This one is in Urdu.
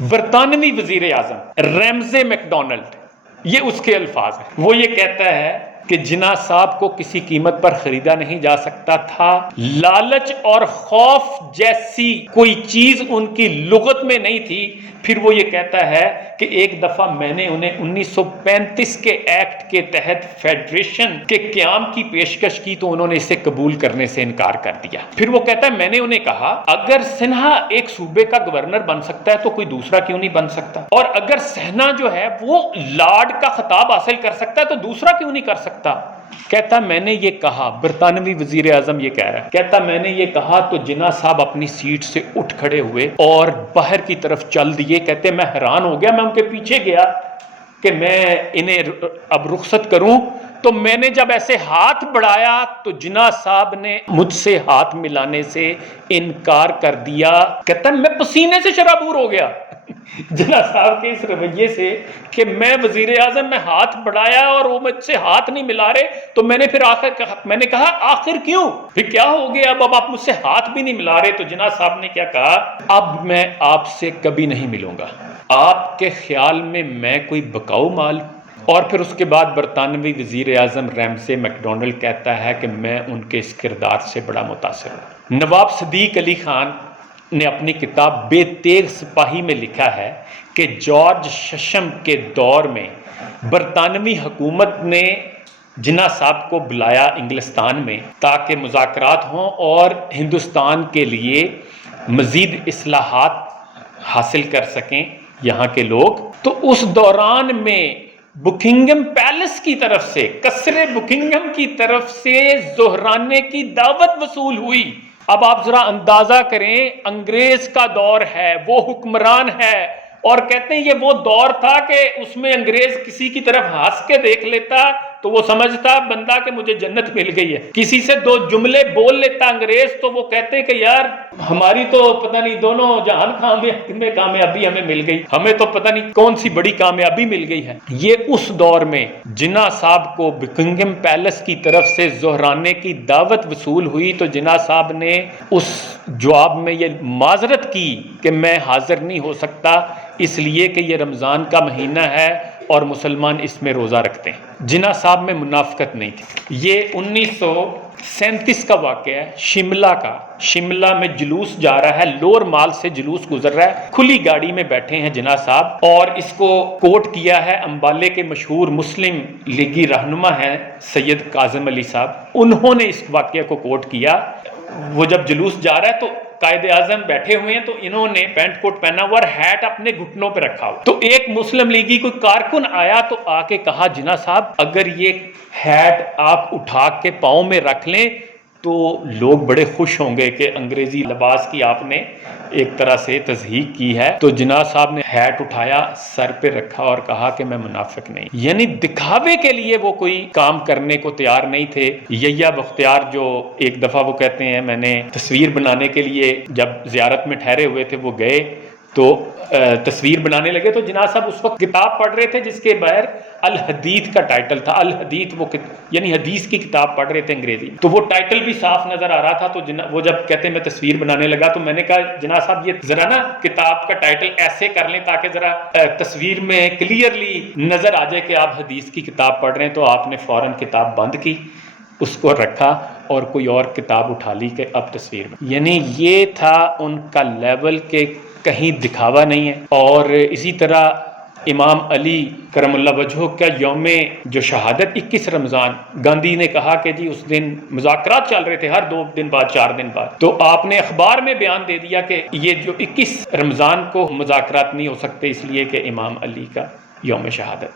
برطانوی وزیر اعظم ریمزے میکڈونلڈ، یہ اس کے الفاظ ہیں، وہ یہ کہتا ہے کہ جناح صاحب کو کسی قیمت پر خریدا نہیں جا سکتا تھا، لالچ اور خوف جیسی کوئی چیز ان کی لغت میں نہیں تھی۔ پھر وہ یہ کہتا ہے کہ ایک دفعہ میں نے انہیں 1935 کے ایکٹ کے تحت فیڈریشن کے قیام کی پیشکش کی تو انہوں نے اسے قبول کرنے سے انکار کر دیا۔ پھر وہ کہتا ہے میں نے انہیں کہا اگر سنہا ایک صوبے کا گورنر بن سکتا ہے تو کوئی دوسرا کیوں نہیں بن سکتا، اور اگر سہنا جو ہے وہ لارڈ کا خطاب حاصل کر سکتا ہے تو دوسرا کیوں نہیں کر سکتا۔ کہتا میں نے یہ کہا، برطانوی وزیر اعظم یہ کہہ رہا ہے، کہتا میں نے یہ کہا تو جناح صاحب اپنی سیٹ سے اٹھ کھڑے ہوئے اور باہر کی طرف چل دیے۔ کہتے میں حیران ہو گیا، میں ان کے پیچھے گیا کہ میں انہیں اب رخصت کروں، تو میں نے جب ایسے ہاتھ بڑھایا تو جناح صاحب نے مجھ سے ہاتھ ملانے سے انکار کر دیا۔ کہتا میں پسینے سے شرابور ہو گیا جناح صاحب کے اس رویے سے کہ میں وزیر اعظم، میں ہاتھ بڑھایا اور وہ مجھ سے ہاتھ نہیں ملا رہے، تو میں نے پھر میں نے کہا آخر کیوں، پھر کیا ہو گیا، اب آپ مجھ سے ہاتھ بھی نہیں ملا رہے۔ تو جناح صاحب نے کیا کہا، اب میں آپ سے کبھی نہیں ملوں گا، آپ کے خیال میں میں کوئی بکاؤ مال۔ اور پھر اس کے بعد برطانوی وزیر اعظم ریمزے میکڈونلڈ کہتا ہے کہ میں ان کے اس کردار سے بڑا متاثر ہوں۔ نواب صدیق علی خان نے اپنی کتاب بے تیغ سپاہی میں لکھا ہے کہ جارج ششم کے دور میں برطانوی حکومت نے جناح صاحب کو بلایا انگلستان میں تاکہ مذاکرات ہوں اور ہندوستان کے لیے مزید اصلاحات حاصل کر سکیں یہاں کے لوگ۔ تو اس دوران میں بکنگم پیلس کی طرف سے، قصر بکنگم کی طرف سے زہرانے کی دعوت وصول ہوئی۔ اب آپ ذرا اندازہ کریں، انگریز کا دور ہے، وہ حکمران ہے، اور کہتے ہیں یہ وہ دور تھا کہ اس میں انگریز کسی کی طرف ہنس کے دیکھ لیتا تو وہ سمجھتا بندہ کہ مجھے جنت مل گئی ہے، کسی سے دو جملے بول لیتا انگریز تو وہ کہتے کہ یار ہماری تو پتہ نہیں دونوں جہان میں کامیابی ہمیں مل گئی، ہمیں تو پتہ نہیں کون سی بڑی کامیابی مل گئی ہے۔ یہ اس دور میں جناح صاحب کو بکنگم پیلس کی طرف سے زہرانے کی دعوت وصول ہوئی تو جناح صاحب نے اس جواب میں یہ معذرت کی کہ میں حاضر نہیں ہو سکتا اس لیے کہ یہ رمضان کا مہینہ ہے اور مسلمان اس میں روزہ رکھتے ہیں۔ جناح صاحب میں منافقت نہیں تھی۔ یہ 1937 کا واقعہ ہے، شملہ کا۔ شملہ میں جلوس جا رہا ہے، لور مال سے جلوس گزر رہا ہے، کھلی گاڑی میں بیٹھے ہیں جناح صاحب، اور اس کو کوٹ کیا ہے امبالے کے مشہور مسلم لیگی رہنما ہیں سید کاظم علی صاحب، انہوں نے اس واقعہ کو کوٹ کیا۔ وہ جب جلوس جا رہا ہے تو قائد اعظم بیٹھے ہوئے ہیں تو انہوں نے پینٹ کوٹ پہنا ہوا اور ہیٹ اپنے گھٹنوں پہ رکھا ہوا، تو ایک مسلم لیگی کوئی کارکن آیا تو آ کے کہا جناح صاحب اگر یہ ہیٹ آپ اٹھا کے پاؤں میں رکھ لیں تو لوگ بڑے خوش ہوں گے کہ انگریزی لباس کی آپ نے ایک طرح سے تضحیق کی ہے۔ تو جناح صاحب نے ہیٹ اٹھایا، سر پہ رکھا اور کہا کہ میں منافق نہیں، یعنی دکھاوے کے لیے وہ کوئی کام کرنے کو تیار نہیں تھے۔ یحییٰ بختیار جو ایک دفعہ وہ کہتے ہیں میں نے تصویر بنانے کے لیے جب زیارت میں ٹھہرے ہوئے تھے وہ گئے تو تصویر بنانے لگے تو جناح صاحب اس وقت کتاب پڑھ رہے تھے جس کے بغیر الحدیث کا ٹائٹل تھا، الحدیث یعنی حدیث کی کتاب پڑھ رہے تھے انگریزی، تو وہ ٹائٹل بھی صاف نظر آ رہا تھا۔ تو وہ جب کہتے ہیں میں تصویر بنانے لگا تو میں نے کہا جناح صاحب یہ ذرا نا کتاب کا ٹائٹل ایسے کر لیں تاکہ ذرا تصویر میں کلیئرلی نظر آ جائے کہ آپ حدیث کی کتاب پڑھ رہے ہیں۔ تو آپ نے فوراً کتاب بند کی، اس کو رکھا اور کوئی اور کتاب اٹھا لی کہ اب تصویر میں، یعنی یہ تھا ان کا لیول کہ کہیں دکھاوا نہیں ہے۔ اور اسی طرح امام علی کرم اللہ وجہہ کا یوم جو شہادت 21 رمضان، گاندھی نے کہا کہ جی اس دن مذاکرات چل رہے تھے ہر 2 دن بعد 4 دن بعد، تو آپ نے اخبار میں بیان دے دیا کہ یہ جو 21 رمضان کو مذاکرات نہیں ہو سکتے اس لیے کہ امام علی کا یوم شہادت۔